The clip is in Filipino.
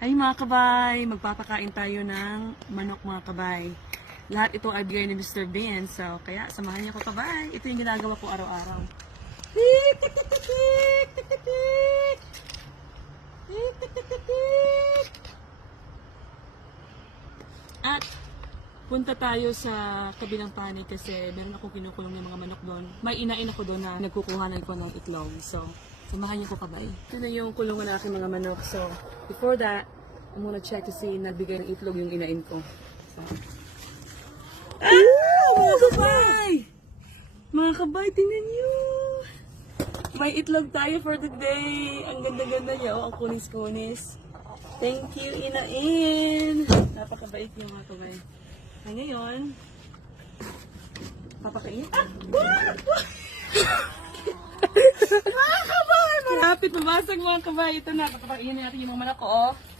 Ay mga kabay, magpapakain tayo ng manok mga kabay. Lahat ito ay bigay ni Mr. Bean. So, kaya samahan niyo ko kabay. Ito yung ginagawa ko araw-araw. Tik, tik, tik, tik, tik, tik, tik, tik. Tik, tik, tik, tik, tik. At punta tayo sa kabilang panig kasi meron akong kinukulong ng mga manok doon. May inain ako doon na nagkukuhanan ko ng itlog. So, samahan niyo ko kabay. Ito na yung kulungan ng aking mga manok. So, before that, I'm gonna check to see nagbigay ng itlog yung inain ko. So. Mga kabay! Mga kabay, tingnan niyo! May itlog tayo for the day. Ang ganda-ganda niya. Oh, ang kunis-kunis. Thank you, inain! Napakabait niyo mga kabay. Ay, ngayon, papakain. Ah! Mga kabay! Malapit mabasag mga kabay. Ito na, papakainin natin yung mga manok ko. Oh.